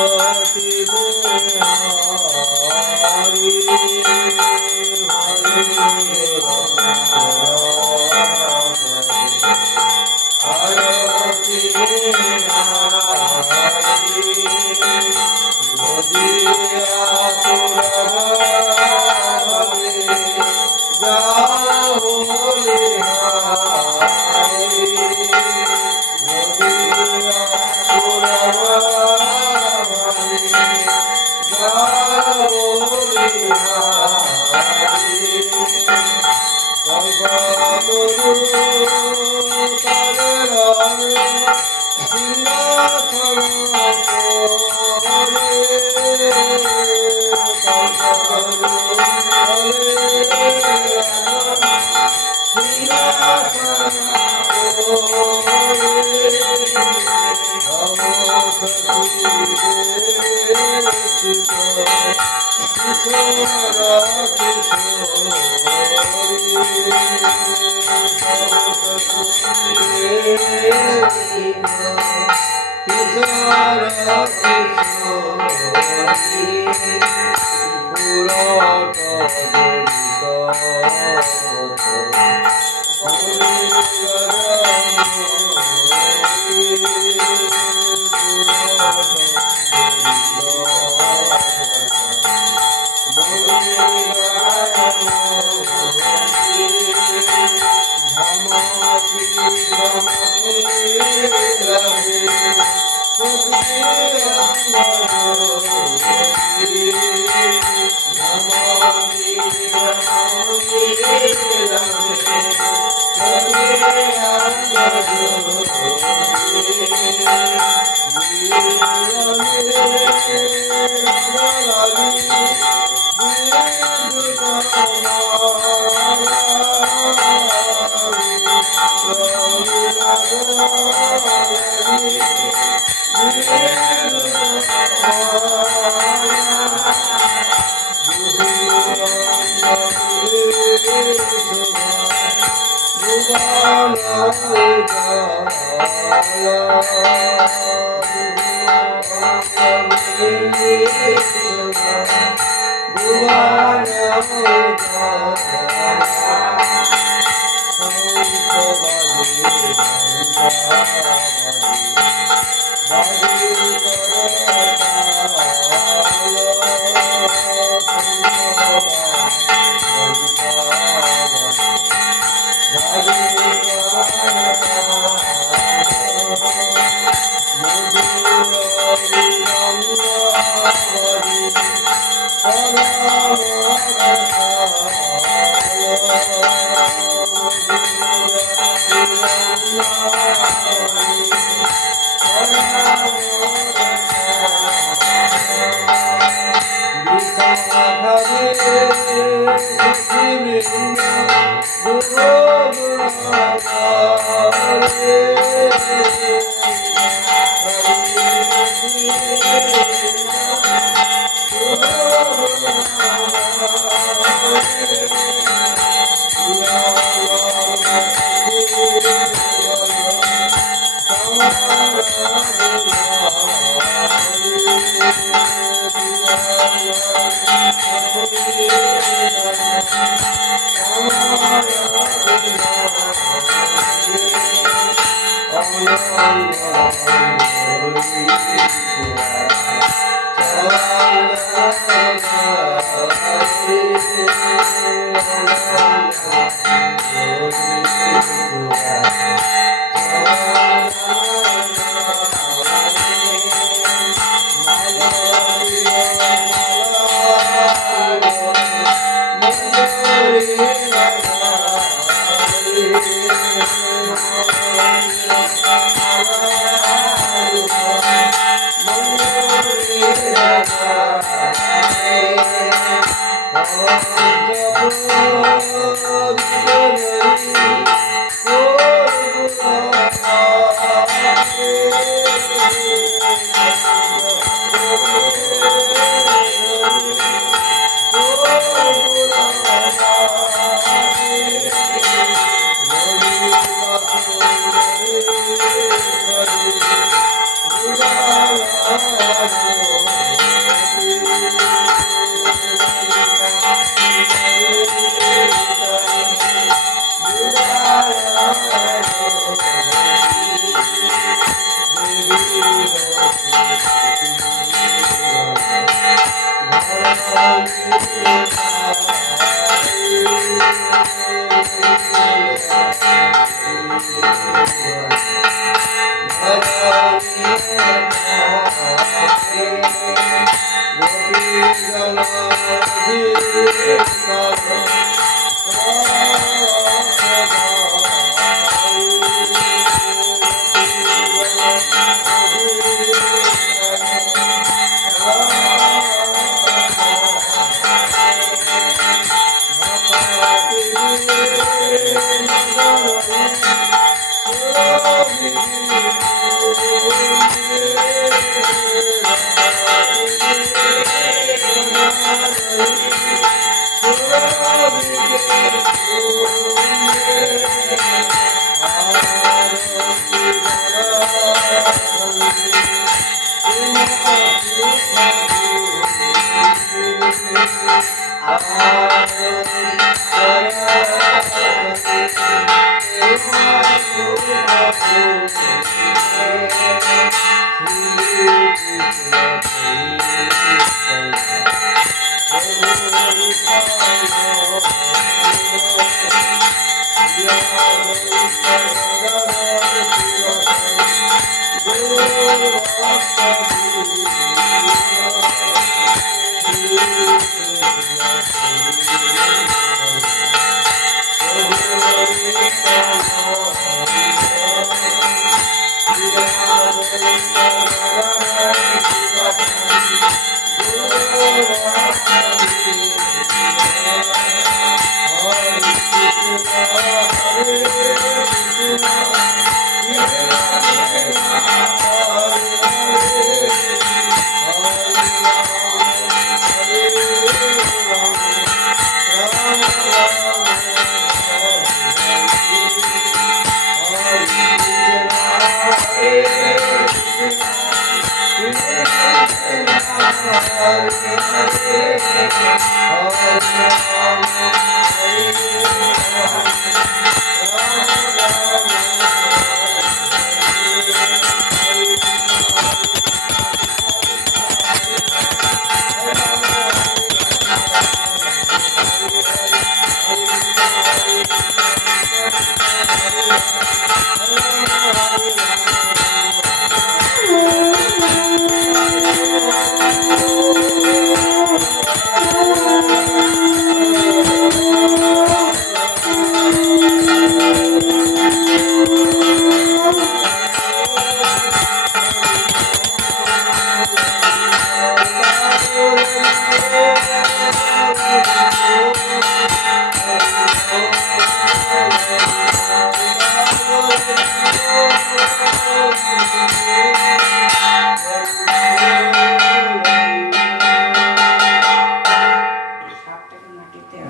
Oh,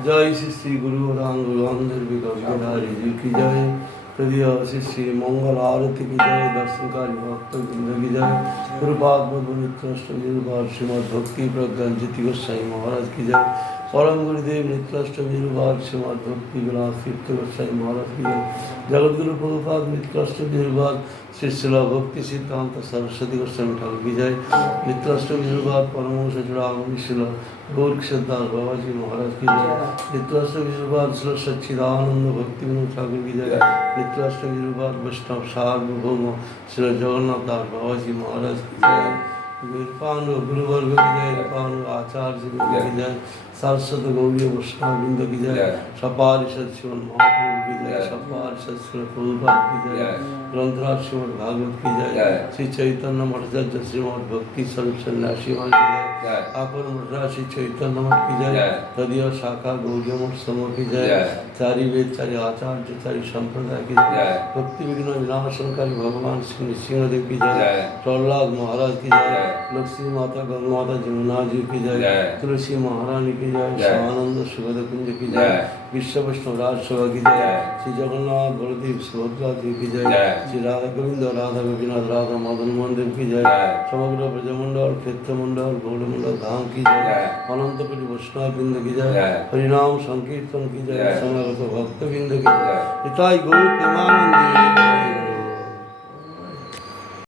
जय श्री श्री गुरु रांगुलंदर विधारी जी की जय। हृदय श्री श्री मंगल आरती की जय। दर्शनकारी भक्त वृंद की जय। गुरुपाद नित्याष्टमी गुरुपाद श्रीमद भक्ति प्रज्ञान ज्योति गोस्वामी महाराज की जय। परम गुरुदेव नित्याष्टमी गुरुपाद श्रीमद भक्ति विलास तीर्थ गोस्वामी महाराज की जय। जगत गुरु प्रभुपाद नित्याष्टमी गुरुपाद श्री शिला भक्ति सिद्धांत सरस्वती गोस्वामी ठाकुर की जय। नित्याष्टमी गुरुपाद परमहंस चूड़ामणि शिला गौर सिद्धार्थ बाबा जी महाराज की जय। नित्याष्टमी गुरुपाद श्री सच्चिदानंद भक्ति विनोद ठाकुर की जय। नित्याष्टमी गुरुपाद वैष्णव सार्वभौम श्री जगन्नाथ दास बाबा जी महाराज की जय। गुरुवर्ग की जय। आचार्य की जय। सरस्वती गौरी वैष्णव वृंद की जय। सपारिषद श्रीमद महाप्रभु की जय। सपारिषद श्री प्रभुपाद की जय। ग्रंथराज श्रीमद भागवत की जय। श्री चैतन्य मठाचार्य श्रीमद भक्ति स्वरूप सन्यासी मान की जय। अपर मठराज श्री चैतन्य मठ की जय। तदीय शाखा गौरी मठ समूह की जय। चारि वेद चारि आचार्य चारि संप्रदाय की जय। भक्ति विघ्न विनाशनकारी भगवान श्री नृसिंहदेव की जय। प्रहलाद महाराज की जय। लक्ष्मी माता गंगा माता जमुना जी की जय। तुलसी महारानी की जय। शिवानंद सुगध कुंज की जय। विश्व वैष्णव राज सभा की जय। श्री जगन्नाथ बलदेव सुभद्रा जी की जय। श्री राधा गोविंद राधा गोपीनाथ राधा मदन मंदिर की जय। समग्र ब्रजमंडल क्षेत्रमंडल गौड़मंडल धाम की जय। अनंतपुरी वैष्णव वृंद की जय। हरिनाम संकीर्तन की जय। समागत भक्त वृंद की जय। पिताई गौर प्रेमानंद